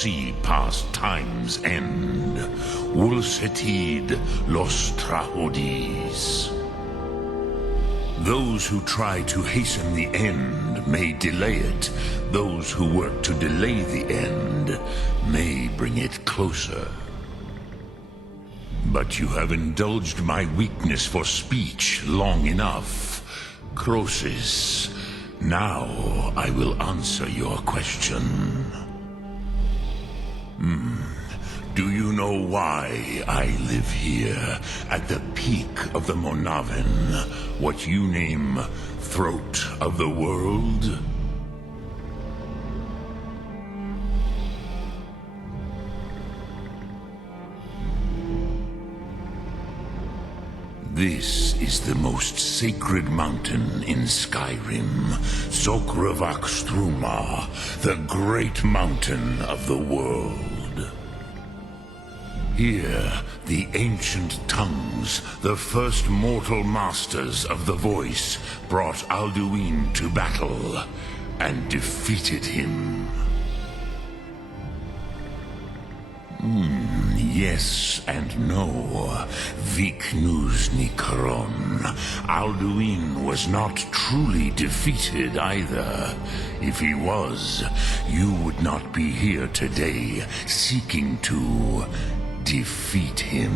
See past time's end, Ulcetid los trahodis. Those who try to hasten the end may delay it. Those who work to delay the end may bring it closer. But you have indulged my weakness for speech long enough, Croesus. Now I will answer your question. Do you know why I live here, at the peak of the Monaven, what you name throat of the world? This is the most sacred mountain in Skyrim, Zokravak Struma, the great mountain of the world. Here, the ancient tongues, the first mortal masters of the voice, brought Alduin to battle and defeated him. Yes and no. Viknus Nikron. Alduin was not truly defeated either. If he was, you would not be here today seeking to defeat him.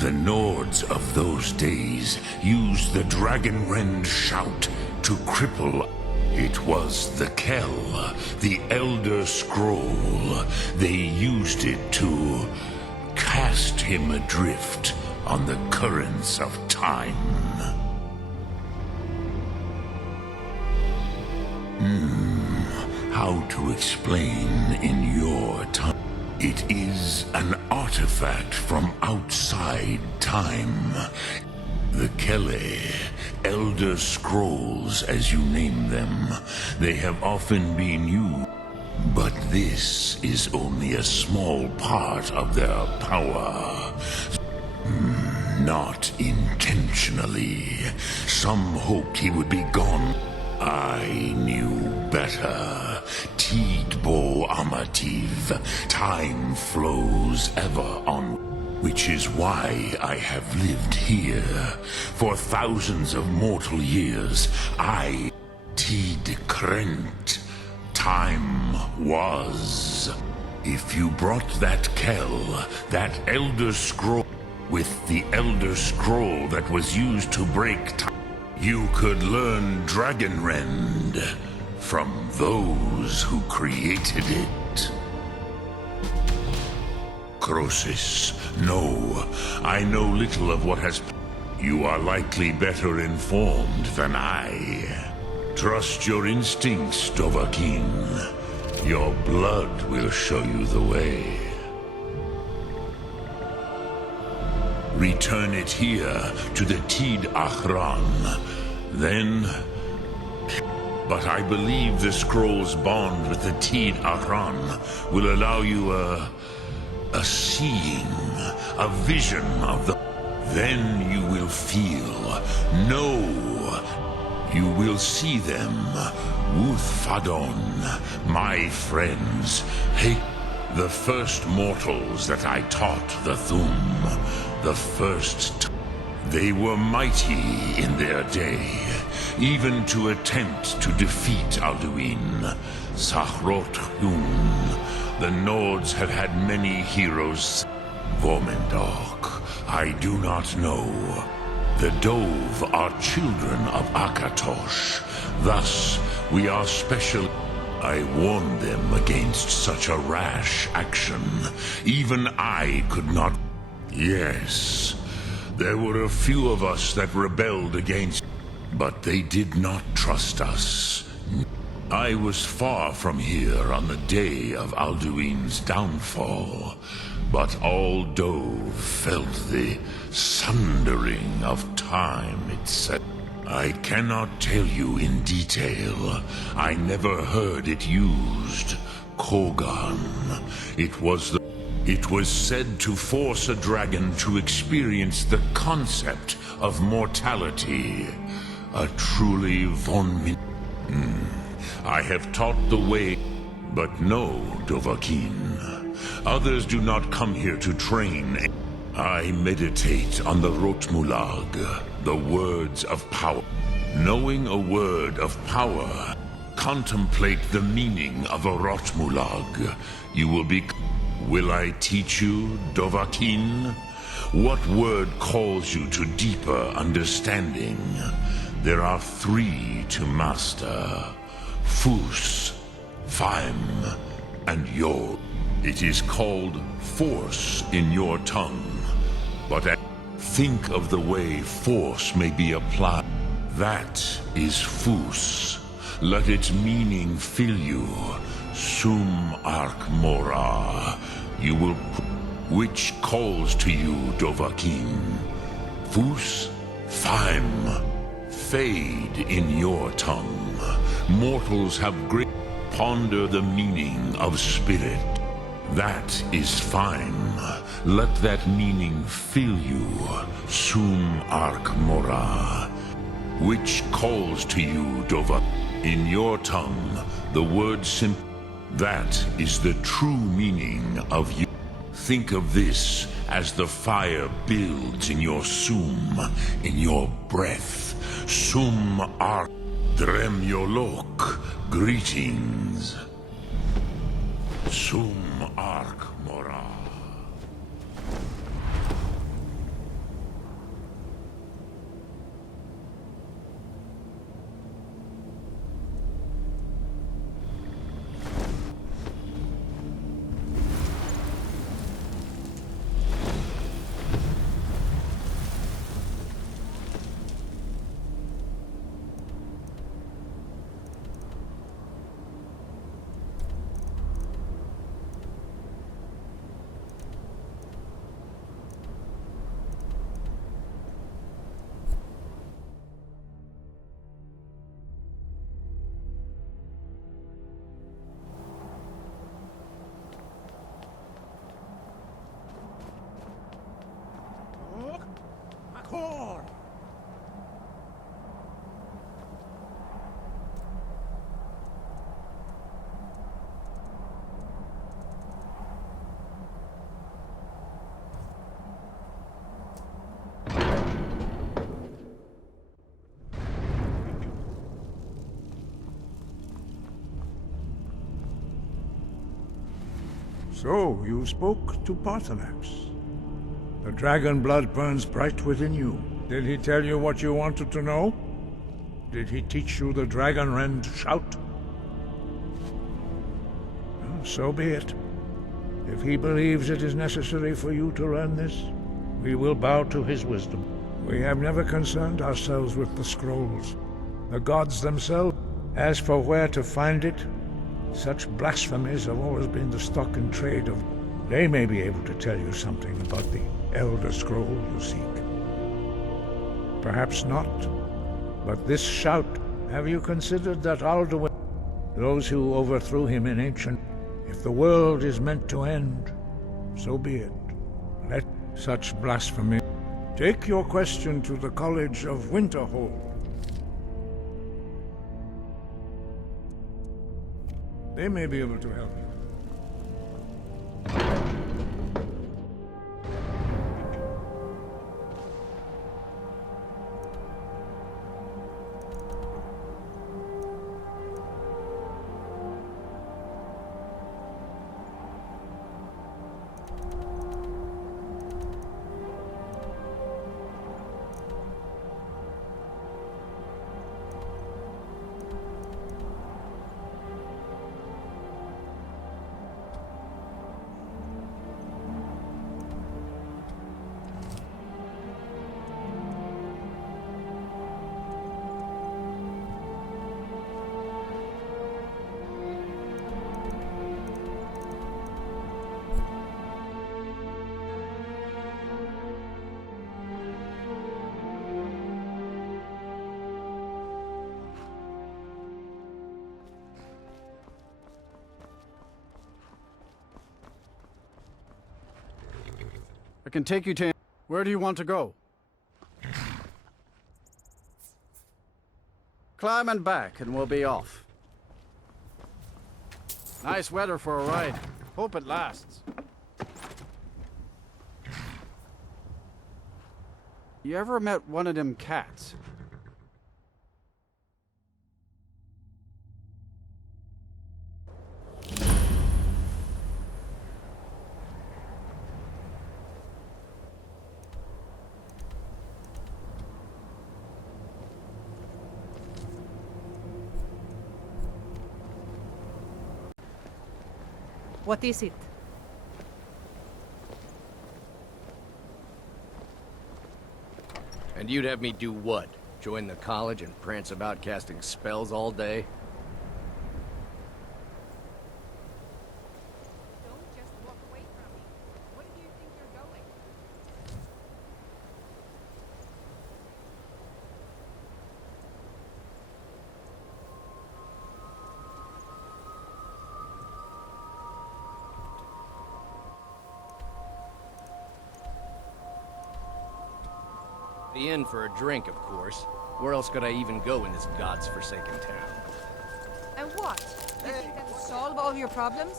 The Nords of those days used the Dragonrend shout to cripple. It was the Kell, the Elder Scroll. They used it to cast him adrift on the currents of time. How to explain in your time? It is an artifact from outside time. The Kelle, Elder Scrolls as you name them, they have often been used. But this is only a small part of their power. Not intentionally. Some hoped he would be gone. I knew better. Tidbo Amativ. Time flows ever on. Which is why I have lived here. For thousands of mortal years, I, Tid Krent, time was. If you brought that Kell, that Elder Scroll, with the Elder Scroll that was used to break time, you could learn Dragonrend from those who created it. Croesus, no, I know little of what has... You are likely better informed than I. Trust your instincts, Dovahkiin. Your blood will show you the way. Return it here to the Tid Achran. Then... But I believe the scroll's bond with the Tid Achran will allow you a seeing, a vision of the... Then you will feel, know, you will see them. Uthfadon, my friends, hey, the first mortals that I taught the Thum, the first... They were mighty in their day, even to attempt to defeat Alduin. Sahrot Hun. The Nords have had many heroes. Vormendok, I do not know. The Dove are children of Akatosh. Thus, we are special. I warned them against such a rash action. Even I could not... Yes, there were a few of us that rebelled against... But they did not trust us. I was far from here on the day of Alduin's downfall, but all Dove felt the sundering of time itself. I cannot tell you in detail. I never heard it used. Kogan. It was said to force a dragon to experience the concept of mortality. A truly von... I have taught the way. But no, Dovahkiin. Others do not come here to train. I meditate on the Rotmulag, the words of power. Knowing a word of power, contemplate the meaning of a Rotmulag. You will be... Will I teach you, Dovahkiin? What word calls you to deeper understanding? There are 3 to master. Fus, Faim, and Yod. It is called force in your tongue. But think of the way force may be applied. That is Fus. Let its meaning fill you. Sum Ark Mora. You will... Which calls to you, Dovahkiin? Fus, Faim. Fade in your tongue. Mortals have great... Ponder the meaning of spirit. That is fine. Let that meaning fill you. Sum Ark Mora. Which calls to you, Dova. In your tongue, the word that is the true meaning of you. Think of this as the fire builds in your sum, in your breath. Sum Ark Dremyolok. Greetings. Sum Ark Mora. So, you spoke to Parthenax. The dragon blood burns bright within you. Did he tell you what you wanted to know? Did he teach you the dragon rend shout? Well, so be it. If he believes it is necessary for you to learn this, we will bow to his wisdom. We have never concerned ourselves with the scrolls, the gods themselves. As for where to find it, such blasphemies have always been the stock and trade of... They may be able to tell you something about the Elder Scroll you seek. Perhaps not. But this shout, have you considered that Alduin, those who overthrew him in ancient... If the world is meant to end, so be it. Let such blasphemy... Take your question to the College of Winterhold. They may be able to help you. I can take you to... Where do you want to go? Climb and back, and we'll be off. Nice weather for a ride. Hope it lasts. You ever met one of them cats? What is it? And you'd have me do what? Join the college and prance about casting spells all day? Don't just walk away from me. Where do you think you're going? The inn for a drink, of course. Where else could I even go in this god's forsaken town? And what? You think that will solve all your problems?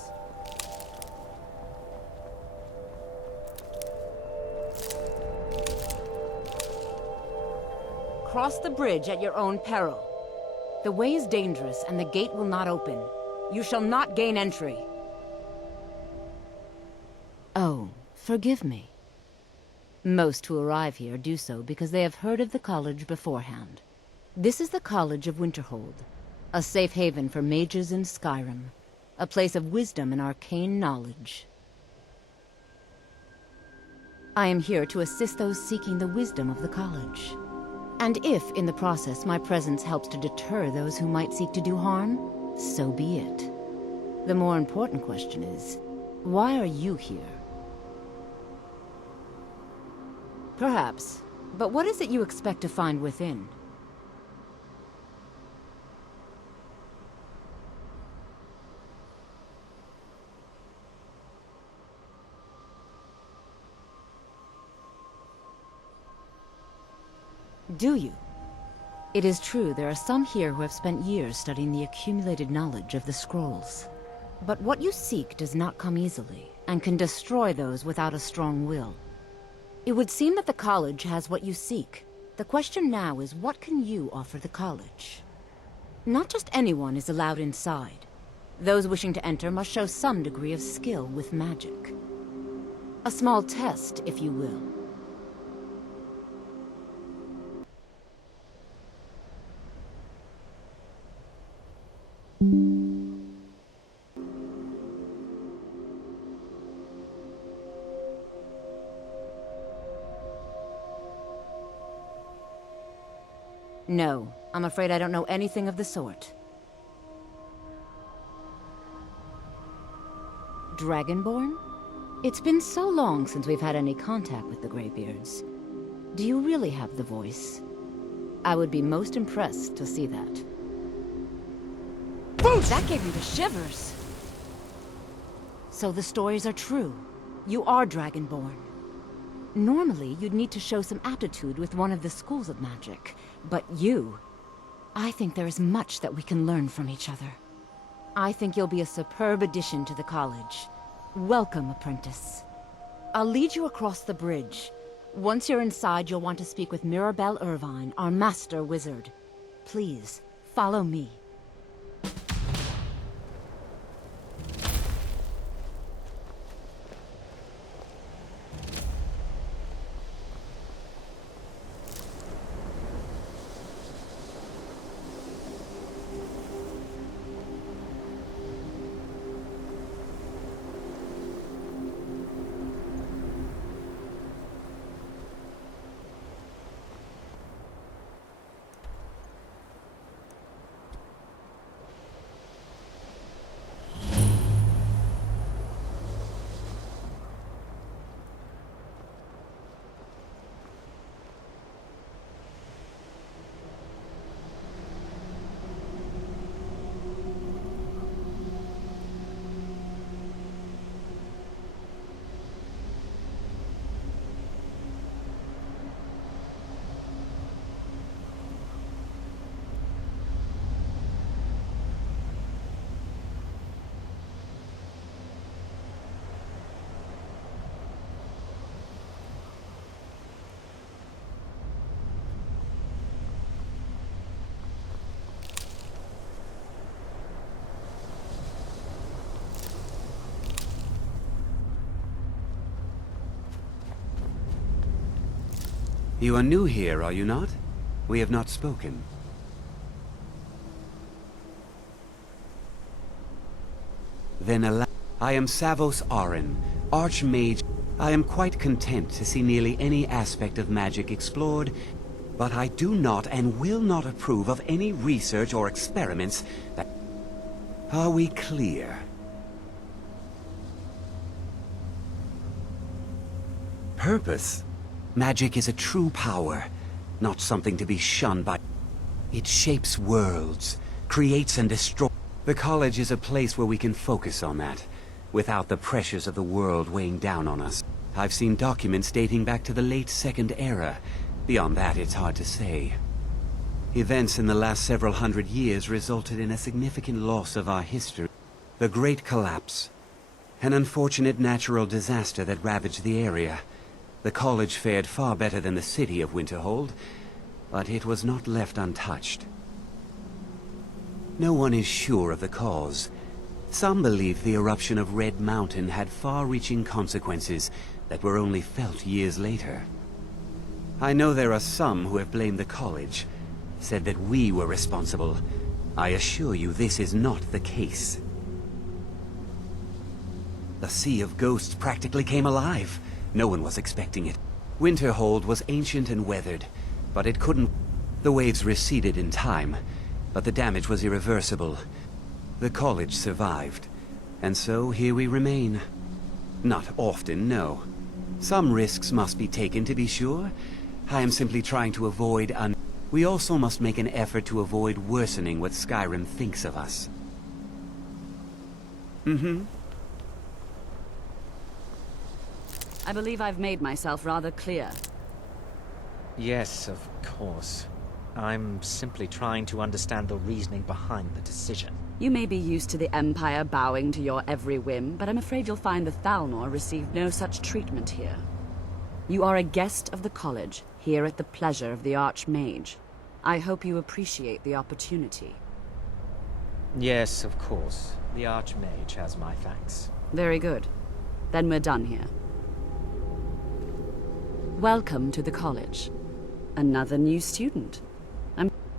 Cross the bridge at your own peril. The way is dangerous and the gate will not open. You shall not gain entry. Oh, forgive me. Most who arrive here do so because they have heard of the college beforehand. This is the College of Winterhold, a safe haven for mages in Skyrim, a place of wisdom and arcane knowledge. I am here to assist those seeking the wisdom of the college. And if, in the process, my presence helps to deter those who might seek to do harm, so be it. The more important question is, why are you here? Perhaps. But what is it you expect to find within? Do you? It is true there are some here who have spent years studying the accumulated knowledge of the scrolls. But what you seek does not come easily, and can destroy those without a strong will. It would seem that the college has what you seek. The question now is, what can you offer the college? Not just anyone is allowed inside. Those wishing to enter must show some degree of skill with magic. A small test, if you will. No, I'm afraid I don't know anything of the sort. Dragonborn? It's been so long since we've had any contact with the Greybeards. Do you really have the voice? I would be most impressed to see that. Boost! That gave me the shivers! So the stories are true. You are Dragonborn. Normally, you'd need to show some aptitude with one of the schools of magic. But you... I think there is much that we can learn from each other. I think you'll be a superb addition to the college. Welcome, apprentice. I'll lead you across the bridge. Once you're inside, you'll want to speak with Mirabelle Irvine, our master wizard. Please, follow me. You are new here, are you not? We have not spoken. Then allow... I am Savos Arin, Archmage. I am quite content to see nearly any aspect of magic explored, but I do not and will not approve of any research or experiments that... Are we clear? Purpose? Magic is a true power, not something to be shunned by... It shapes worlds, creates and destroys... The college is a place where we can focus on that, without the pressures of the world weighing down on us. I've seen documents dating back to the late Second Era. Beyond that, it's hard to say. Events in the last several hundred years resulted in a significant loss of our history. The Great Collapse. An unfortunate natural disaster that ravaged the area. The college fared far better than the city of Winterhold, but it was not left untouched. No one is sure of the cause. Some believe the eruption of Red Mountain had far-reaching consequences that were only felt years later. I know there are some who have blamed the college, said that we were responsible. I assure you this is not the case. The Sea of Ghosts practically came alive. No one was expecting it. Winterhold was ancient and weathered, but it couldn't... The waves receded in time, but the damage was irreversible. The college survived, and so here we remain. Not often, no. Some risks must be taken to be sure. I am simply trying to avoid We also must make an effort to avoid worsening what Skyrim thinks of us. I believe I've made myself rather clear. Yes, of course. I'm simply trying to understand the reasoning behind the decision. You may be used to the Empire bowing to your every whim, but I'm afraid you'll find the Thalnor received no such treatment here. You are a guest of the college, here at the pleasure of the Archmage. I hope you appreciate the opportunity. Yes, of course. The Archmage has my thanks. Very good. Then we're done here. Welcome to the college. Another new student.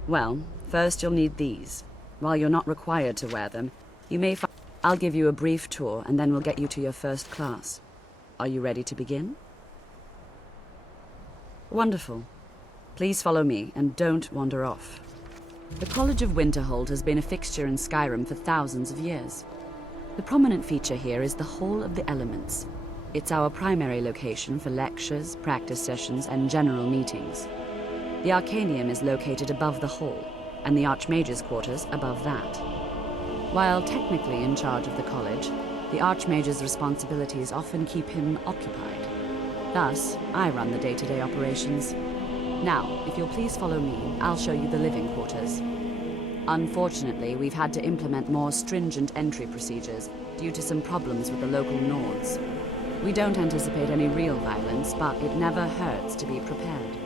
Well, first you'll need these. While you're not required to wear them, you may find... I'll give you a brief tour, and then we'll get you to your first class. Are you ready to begin? Wonderful. Please follow me, and don't wander off. The College of Winterhold has been a fixture in Skyrim for thousands of years. The prominent feature here is the Hall of the Elements. It's our primary location for lectures, practice sessions, and general meetings. The Arcanium is located above the hall, and the Archmage's quarters above that. While technically in charge of the college, the Archmage's responsibilities often keep him occupied. Thus, I run the day-to-day operations. Now, if you'll please follow me, I'll show you the living quarters. Unfortunately, we've had to implement more stringent entry procedures due to some problems with the local Nords. We don't anticipate any real violence, but it never hurts to be prepared.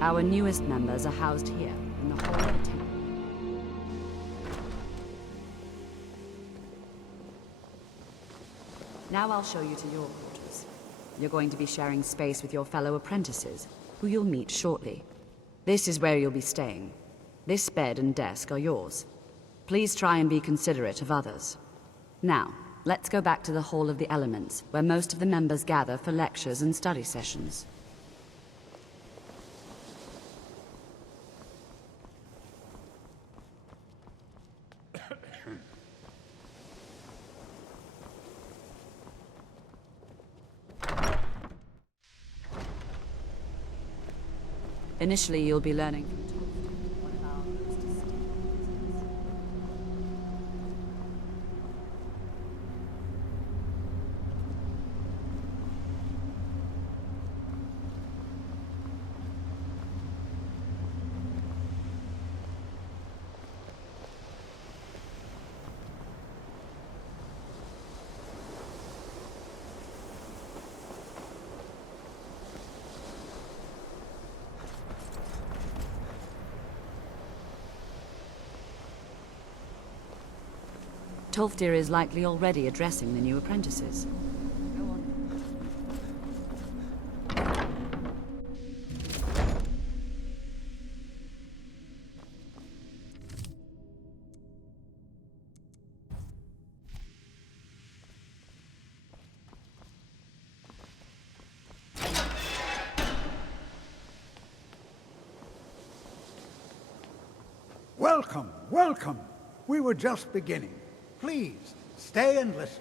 Our newest members are housed here, in the Hall of the Temple. Now I'll show you to your quarters. You're going to be sharing space with your fellow apprentices, who you'll meet shortly. This is where you'll be staying. This bed and desk are yours. Please try and be considerate of others. Now, let's go back to the Hall of the Elements, where most of the members gather for lectures and study sessions. Initially, you'll be learning from Tolkien, one of our most esteemed. Tolfdir is likely already addressing the new apprentices. Go on. Welcome, welcome. We were just beginning. Please, stay and listen.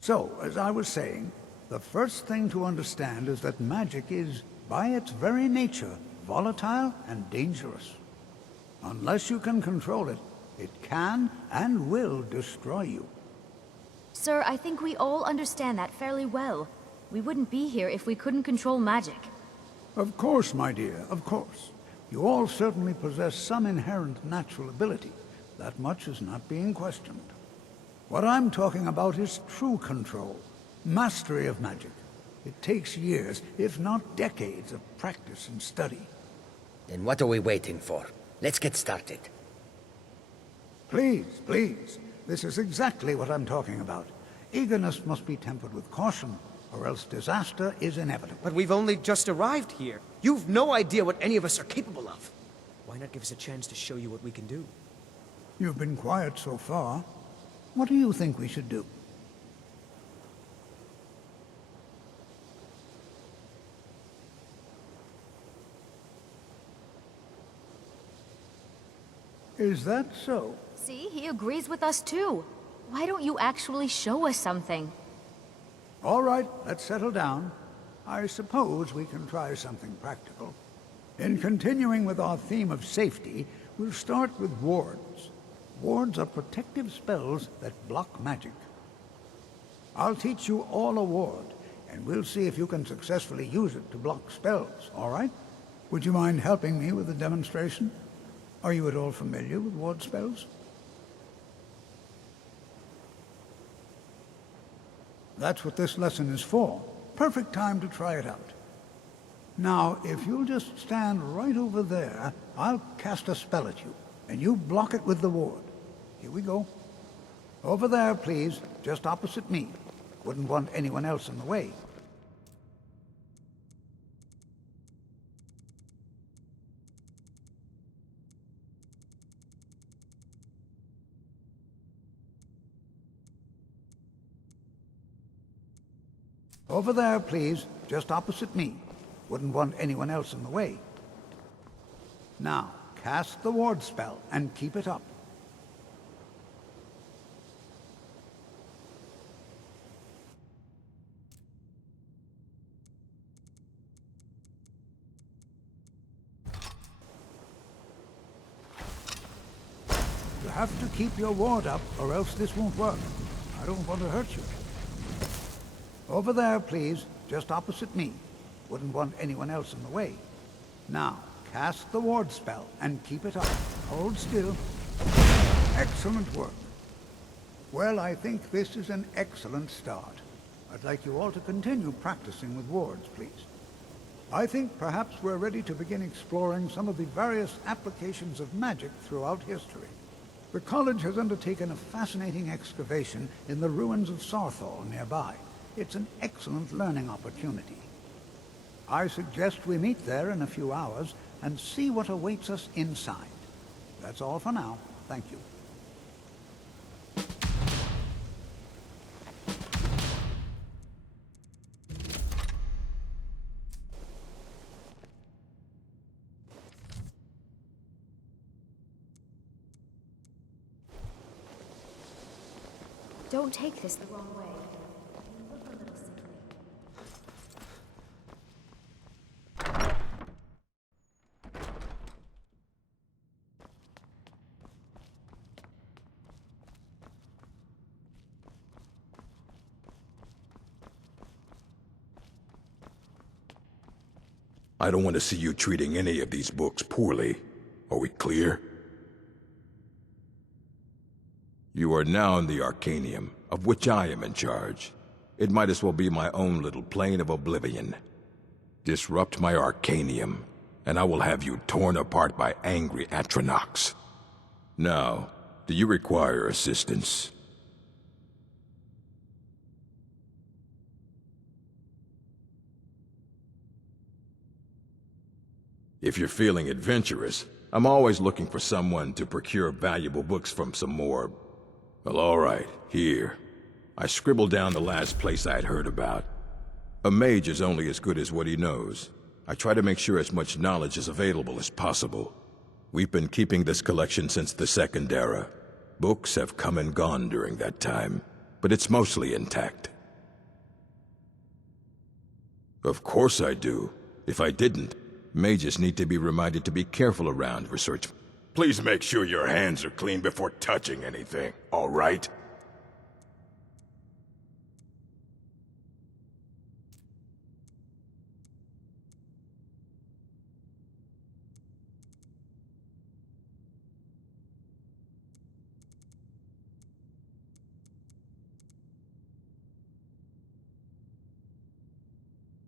So, as I was saying, the first thing to understand is that magic is, by its very nature, volatile and dangerous. Unless you can control it, it can and will destroy you. Sir, I think we all understand that fairly well. We wouldn't be here if we couldn't control magic. Of course, my dear, of course. You all certainly possess some inherent natural ability. That much is not being questioned. What I'm talking about is true control, mastery of magic. It takes years, if not decades, of practice and study. Then what are we waiting for? Let's get started. Please, please. This is exactly what I'm talking about. Eagerness must be tempered with caution, or else disaster is inevitable. But we've only just arrived here. You've no idea what any of us are capable of. Why not give us a chance to show you what we can do? You've been quiet so far. What do you think we should do? Is that so? See, he agrees with us too. Why don't you actually show us something? All right, let's settle down. I suppose we can try something practical. In continuing with our theme of safety, we'll start with wards. Wards are protective spells that block magic. I'll teach you all a ward, and we'll see if you can successfully use it to block spells, all right? Would you mind helping me with the demonstration? Are you at all familiar with ward spells? That's what this lesson is for. Perfect time to try it out. Now, if you'll just stand right over there, I'll cast a spell at you, and you block it with the ward. Here we go. Over there, please, just opposite me. Wouldn't want anyone else in the way. Over there, please, just opposite me. Wouldn't want anyone else in the way. Now, cast the ward spell and keep it up. You have to keep your ward up, or else this won't work. I don't want to hurt you. Over there, please, just opposite me. Wouldn't want anyone else in the way. Now, cast the ward spell and keep it up. Hold still. Excellent work. Well, I think this is an excellent start. I'd like you all to continue practicing with wards, please. I think perhaps we're ready to begin exploring some of the various applications of magic throughout history. The college has undertaken a fascinating excavation in the ruins of Sarthal nearby. It's an excellent learning opportunity. I suggest we meet there in a few hours and see what awaits us inside. That's all for now. Thank you. Don't take this the wrong way. You look a little sickly. I don't want to see you treating any of these books poorly. Are we clear? You are now in the Arcanium, of which I am in charge. It might as well be my own little plane of oblivion. Disrupt my Arcanium, and I will have you torn apart by angry Atronachs. Now, do you require assistance? If you're feeling adventurous, I'm always looking for someone to procure valuable books from some more... Well, all right, here. I scribbled down the last place I had heard about. A mage is only as good as what he knows. I try to make sure as much knowledge is available as possible. We've been keeping this collection since the Second Era. Books have come and gone during that time, but it's mostly intact. Of course I do. If I didn't, mages need to be reminded to be careful around research. Please make sure your hands are clean before touching anything, all right?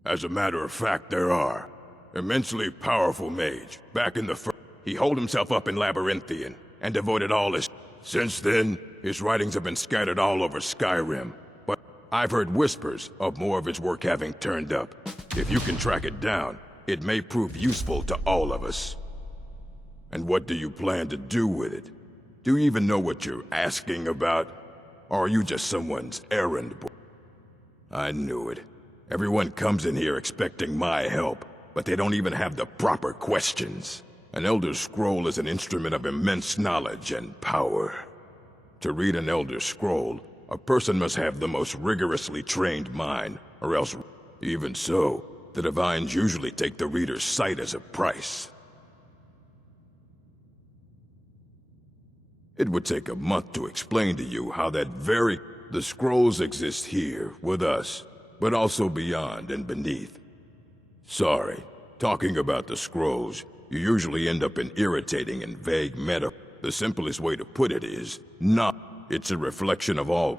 As a matter of fact, there are. Immensely powerful mage. Back in the he holed himself up in Labyrinthian, and devoted all his... Since then, his writings have been scattered all over Skyrim. But I've heard whispers of more of his work having turned up. If you can track it down, it may prove useful to all of us. And what do you plan to do with it? Do you even know what you're asking about? Or are you just someone's errand boy? I knew it. Everyone comes in here expecting my help, but they don't even have the proper questions. An Elder Scroll is an instrument of immense knowledge and power. To read an Elder Scroll, a person must have the most rigorously trained mind, or else, even so, the Divines usually take the reader's sight as a price. It would take a month to explain to you how that very... The scrolls exist here, with us, but also beyond and beneath. Sorry, talking about the scrolls, you usually end up in irritating and vague meta. The simplest way to put it is, not. It's a reflection of all.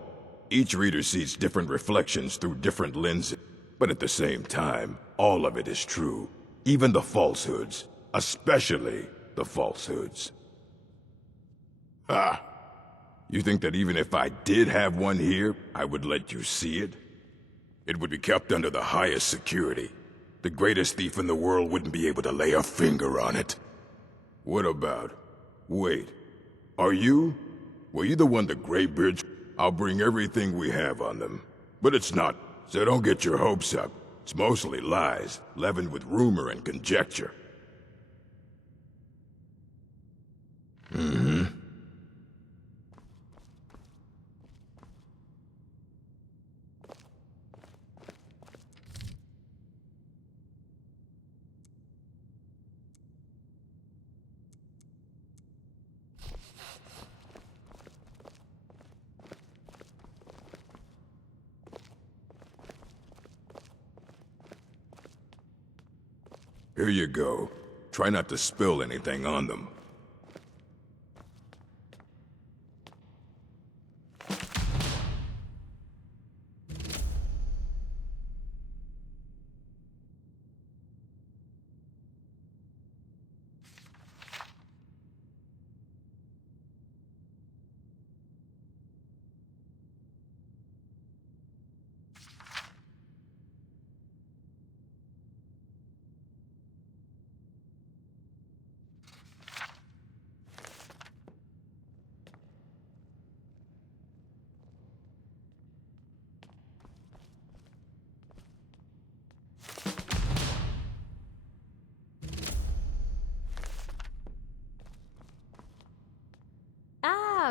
Each reader sees different reflections through different lenses. But at the same time, all of it is true. Even the falsehoods. Especially the falsehoods. Ah! You think that even if I did have one here, I would let you see it? It would be kept under the highest security. The greatest thief in the world wouldn't be able to lay a finger on it. What about... Wait. Are you? Were you the one the Greybeards... I'll bring everything we have on them. But it's not, so don't get your hopes up. It's mostly lies, leavened with rumor and conjecture. Mm-hmm. Here you go. Try not to spill anything on them.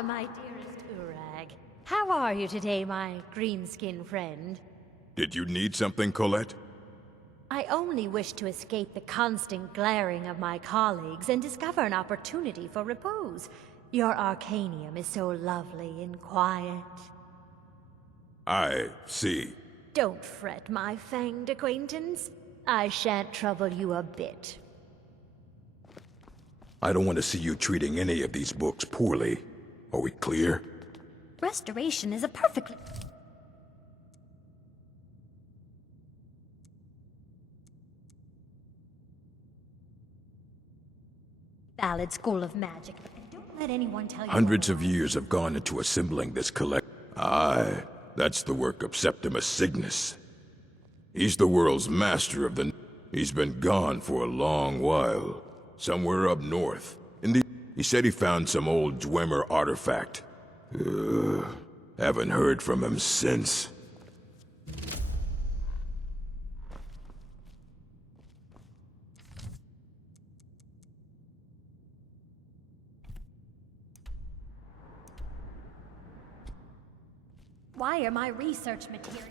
My dearest Urag. How are you today, my green-skinned friend? Did you need something, Colette? I only wish to escape the constant glaring of my colleagues and discover an opportunity for repose. Your Arcanium is so lovely and quiet. I see. Don't fret, my fanged acquaintance. I shan't trouble you a bit. I don't want to see you treating any of these books poorly. Are we clear? Restoration is a perfectly valid school of magic, and don't let anyone tell you. Hundreds of years have gone into assembling this collection. Aye, that's the work of Septimus Cygnus. He's the world's master of the... He's been gone for a long while. Somewhere up north. He said he found some old Dwemer artifact. Haven't heard from him since. Why are my research materials?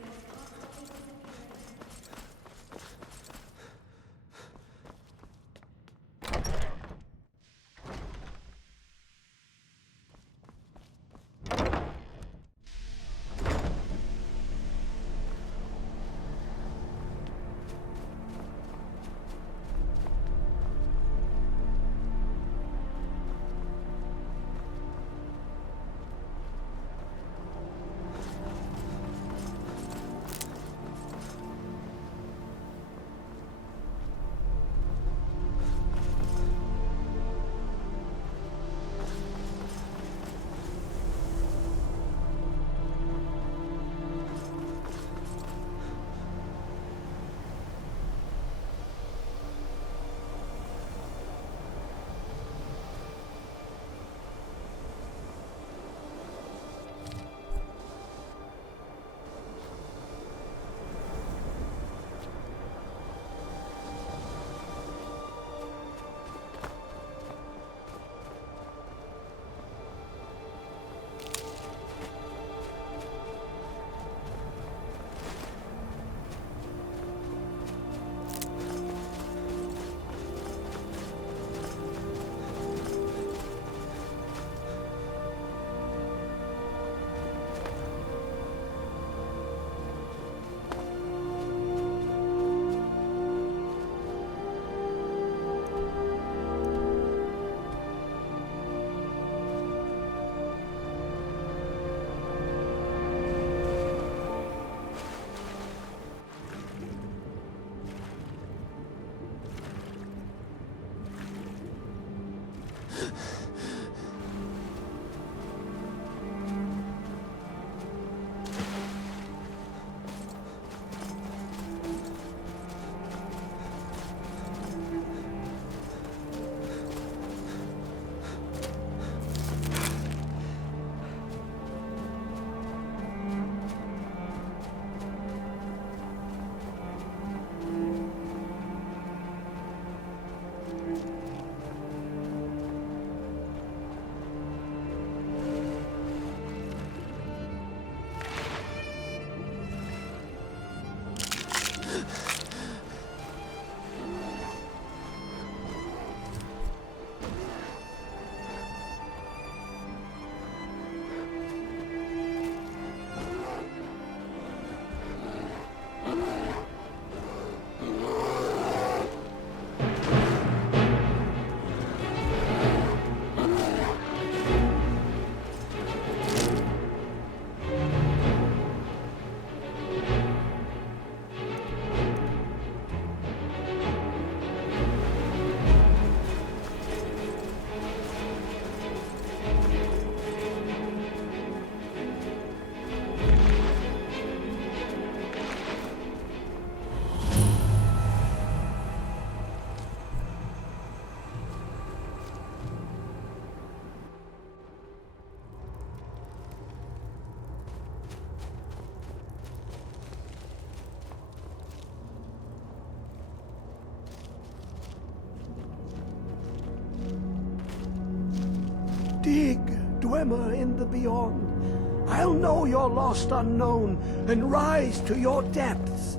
Dig, Dwemer in the beyond. I'll know your lost unknown and rise to your depths.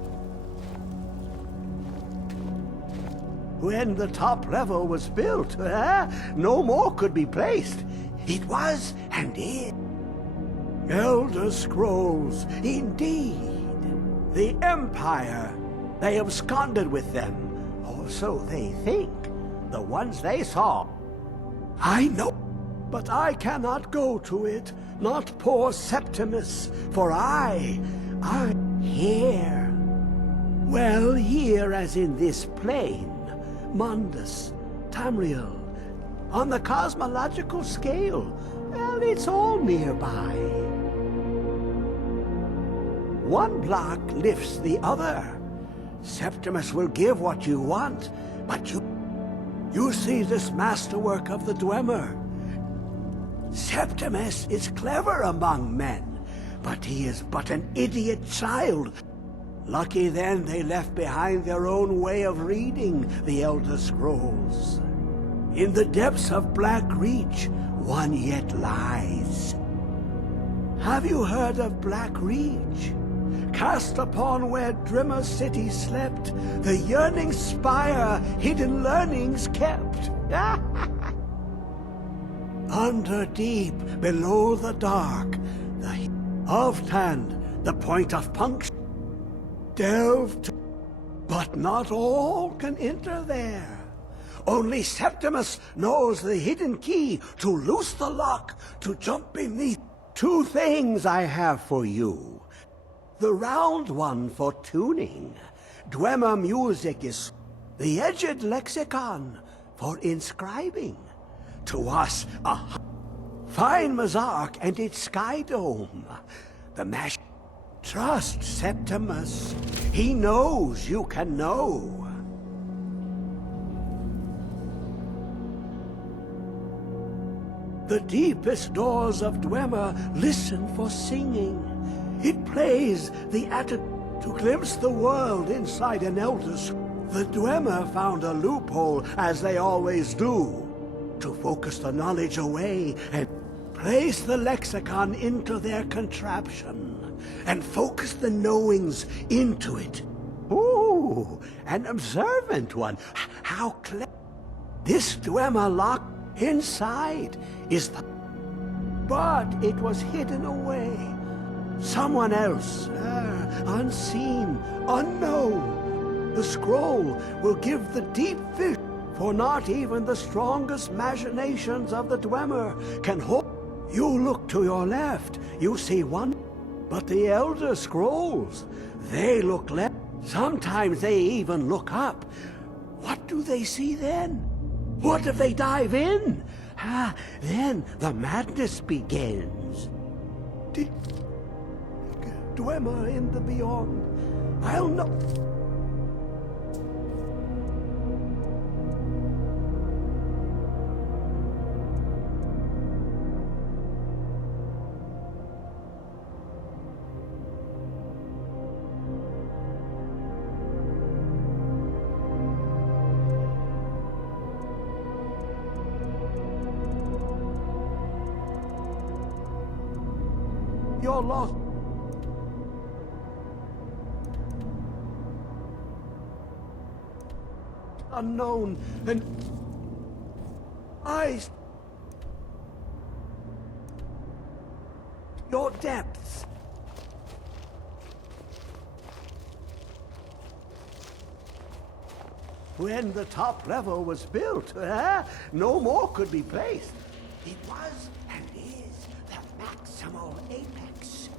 When the top level was built, no more could be placed. It was and is. Elder Scrolls, indeed. The Empire. They absconded with them, or so they think. The ones they saw. I know, but I cannot go to it, not poor Septimus, for I'm here. Well, here as in this plane, Mundus, Tamriel, on the cosmological scale, well, it's all nearby. One block lifts the other. Septimus will give what you want, but you see this masterwork of the Dwemer. Septimus is clever among men, but he is but an idiot child. Lucky then they left behind their own way of reading the Elder Scrolls. In the depths of Black Reach, one yet lies. Have you heard of Black Reach? Cast upon where Drimmer City slept, the yearning spire hidden learnings kept. Under deep, below the dark, the Ovtand, the point of puncture, delve to, but not all can enter there. Only Septimus knows the hidden key to loose the lock, to jump beneath. 2 things I have for you. The round one for tuning. Dwemer music is the edged lexicon for inscribing. To us, a fine Mazark and its sky dome. The mash. Trust Septimus. He knows you can know. The deepest doors of Dwemer listen for singing. It plays the attitude to glimpse the world inside an elder's. The Dwemer found a loophole, as they always do, to focus the knowledge away and place the lexicon into their contraption, and focus the knowings into it. Ooh, an observant one. How clever. This Dwemer lock inside is the... But it was hidden away. Someone else, unseen, unknown. The scroll will give the deep vision, for not even the strongest machinations of the Dwemer can hold. You look to your left, you see one, but the Elder Scrolls, they look left. Sometimes they even look up. What do they see then? What if they dive in? Then the madness begins. Dwemer in the beyond. I'll know. You're lost. Unknown and eyes. Your depths. When the top level was built, no more could be placed. It was and is the maximal apex.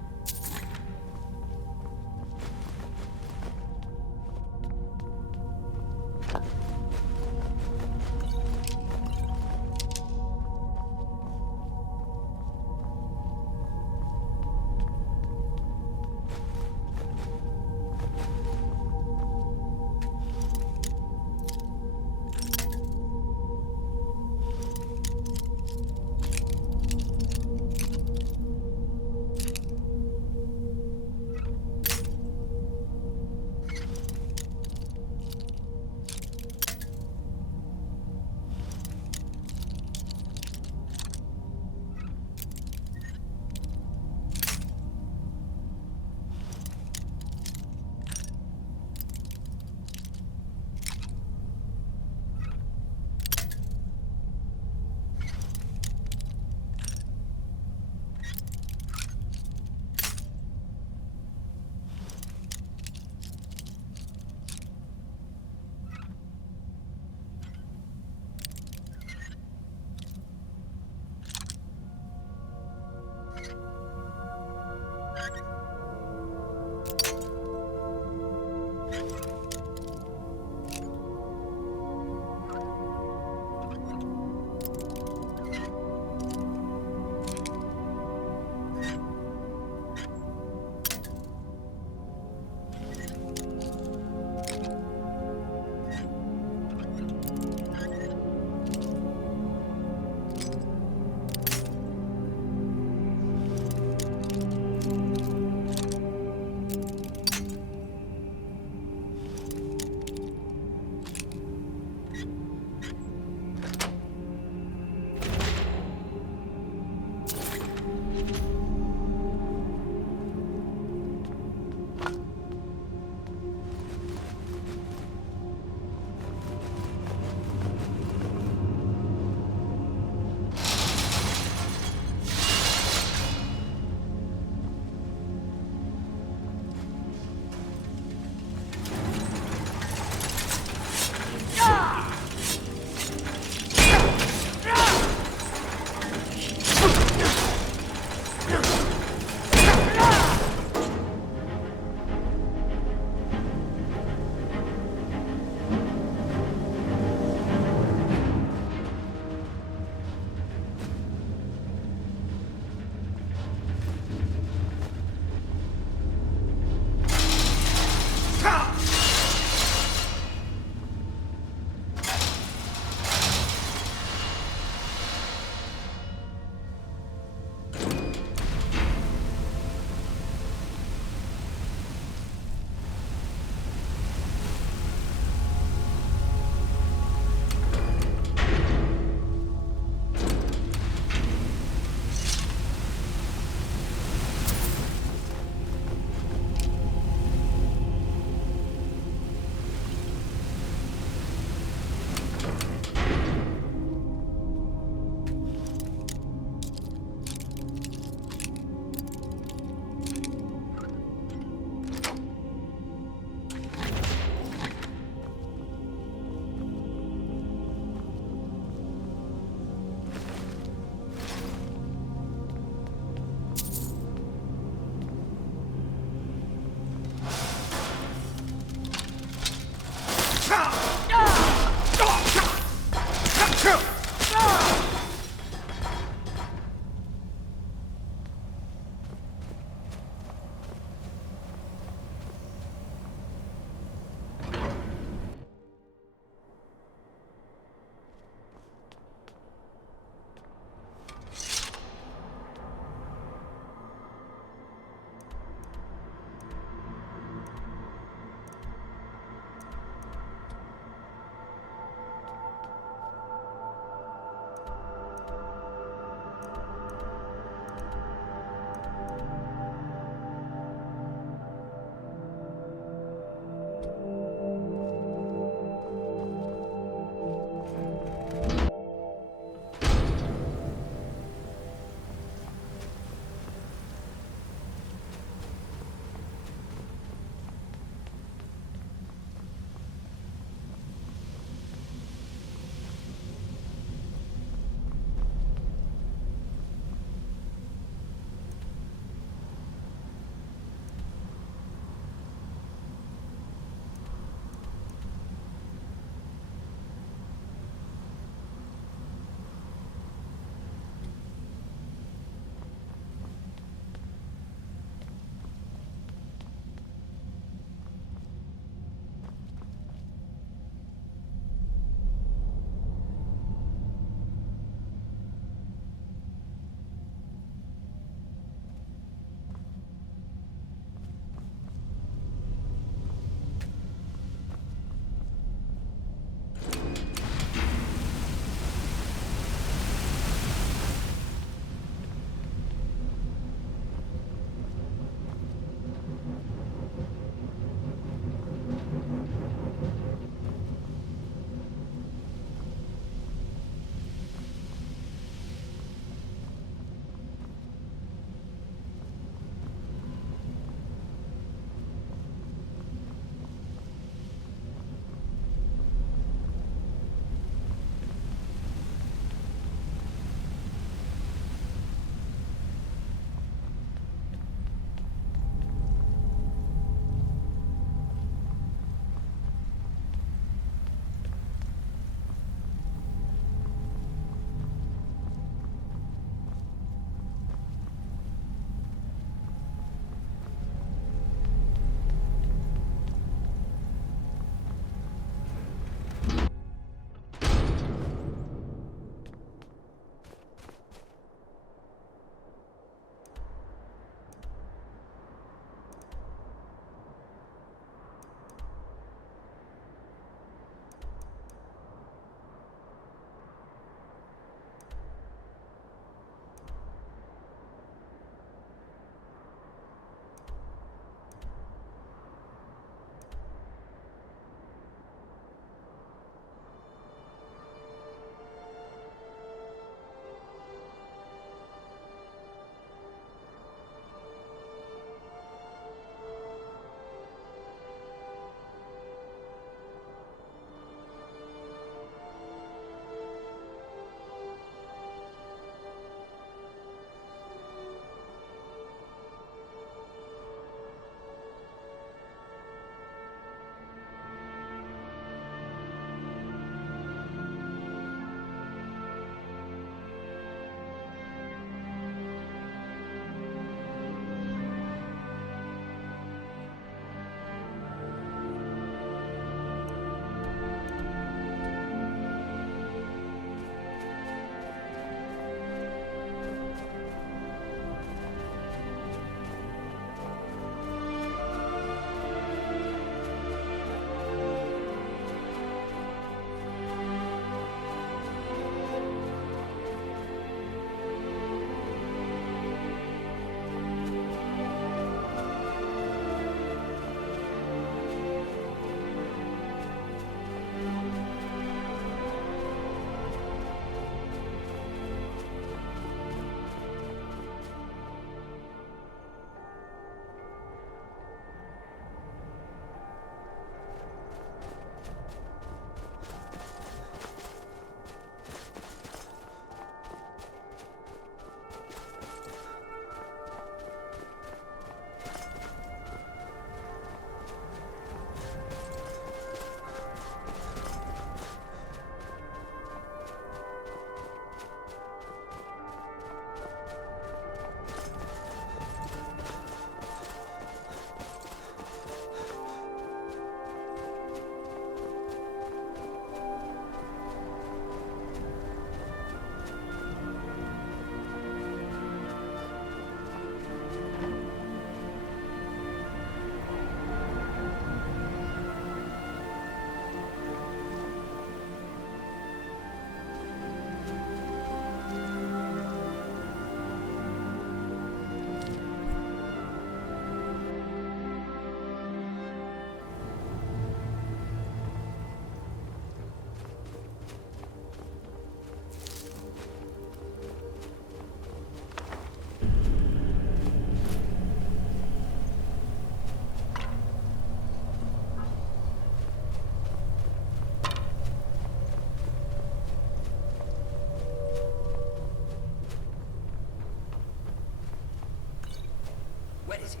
is it?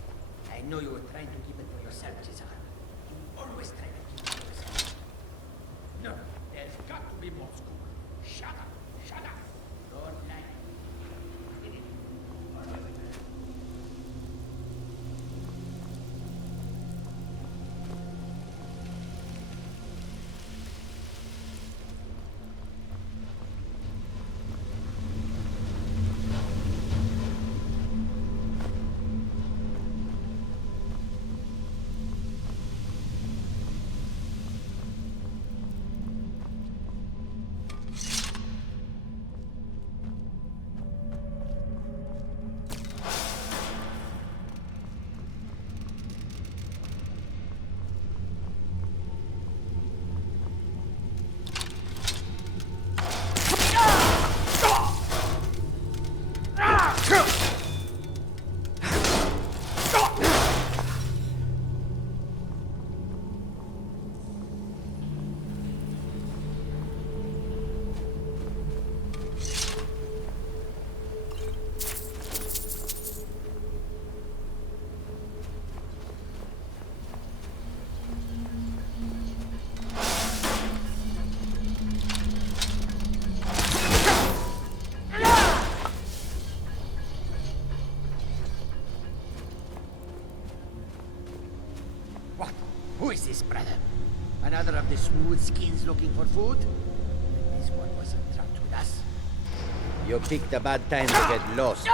I know you were trying to keep it for yourself, Cesar. You always try to keep it for yourself. No, there's got to be more scoop. Shut up! Shut up! Don't lie. Who is this, brother? Another of the smooth skins looking for food? This one wasn't trapped with us. You picked a bad time to get lost.